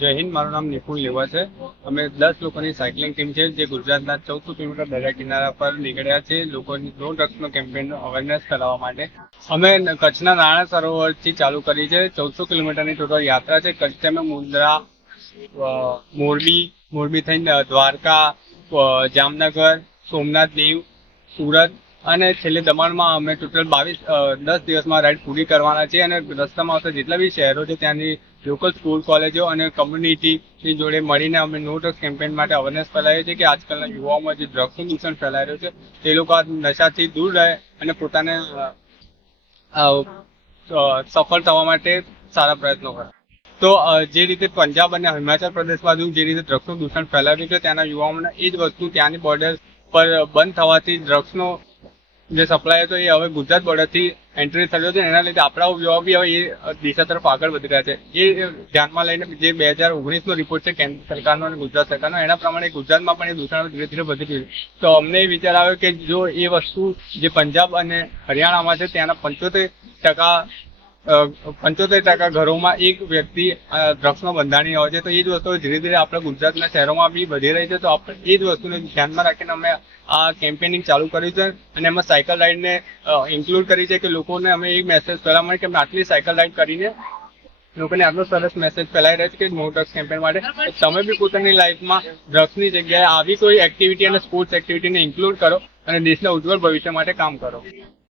જય હિન્દ, મારું નામ નિપુણ લેવા છે. અમે દસ લોકોની સાયકલિંગ ટીમ છે, જે ગુજરાતના ચૌદસો કિલોમીટર દરિયા કિનારા પર નીકળ્યા છે. લોકોની નો ડ્રગ્સનો કેમ્પેન અવેરનેસ કરાવવા માટે. અમે કચ્છના નાણાં સરોવરથી ચાલુ કરી છે. ચૌદસો કિલોમીટરની ટોટલ યાત્રા છે. કચ્છથી અમે મુન્દ્રા મોરબી મોરબી થઈને દ્વારકા જામનગર, સોમનાથ, દીવ, સુરત અને છેલ્લે દમણમાં અમે ટોટલ બાવીસ દસ દિવસમાં રાઈડ પૂરી કરવાના છે અને રસ્તામાં આવતા જેટલા બી શહેરો છે ત્યાંની લોકલ સ્કૂલ કોલેજો અને કમ્યુનિટીની જોડે મળીને અમે નો ડ્રગ્સ કેમ્પેન માટે અવેરનેસ ફેલાવીએ છીએ કે આજકાલના યુવાઓમાં જે ડ્રગ્સનું દૂષણ ફેલાઈ રહ્યું છે, તે લોકો આ નશાથી દૂર રહે અને પોતાને સફળ થવા માટે સારા પ્રયત્નો કરે. તો જે રીતે પંજાબ અને હિમાચલ પ્રદેશ બાજુ જે રીતે ડ્રગ્સનું દૂષણ ફેલાવ્યું છે, ત્યાંના યુવાઓને એ જ વસ્તુ ત્યાંની બોર્ડર પર બંધ થવાથી ડ્રગ્સનો જે સપ્લાય હતો એ હવે ગુજરાત બોર્ડરથી એન્ટ્રી થયો છે એના લીધે આપણા યુવા બી હવે એ દિશા તરફ આગળ વધી રહ્યા છે. એ ધ્યાનમાં લઈને જે બે હજાર ઓગણીસનો રિપોર્ટ છે કેન્દ્ર સરકારનો અને ગુજરાત સરકારનો, એના પ્રમાણે ગુજરાતમાં પણ એ દૂષણ ધીરે ધીરે વધી રહ્યું તો અમને એ વિચાર આવ્યો કે જો એ વસ્તુ જે પંજાબ અને હરિયાણામાં છે ત્યાંના પંચોતેર ટકા પંચોતેર ટકા ઘરોમાં એક વ્યક્તિ ડ્રગ્સમાં બંધાણી હોય છે, તો એ જ વસ્તુઓ ધીરે ધીરે આપણા ગુજરાતના શહેરોમાં બી વધી રહી છે, તો આપણે એ જ વસ્તુને ધ્યાનમાં રાખીને અમે આ કેમ્પેનિંગ ચાલુ કર્યું છે, અને એમાં સાયકલ રાઇડને ઇન્ક્લુડ કરી છે કે લોકોને અમે એક મેસેજ પહેલા મળે કે અમે આટલી સાયકલ રાઇડ કરીને લોકોને આટલો સરસ મેસેજ ફેલાઈ રહ્યો છે કે નો ડ્રગ્સ કેમ્પેન માટે. તમે બી પોતાની લાઈફમાં ડ્રગ્સની જગ્યાએ આવી કોઈ એક્ટિવિટી અને સ્પોર્ટ્સ એક્ટિવિટીને ઇન્ક્લુડ કરો અને દેશના ઉજ્જવળ ભવિષ્ય માટે કામ કરો.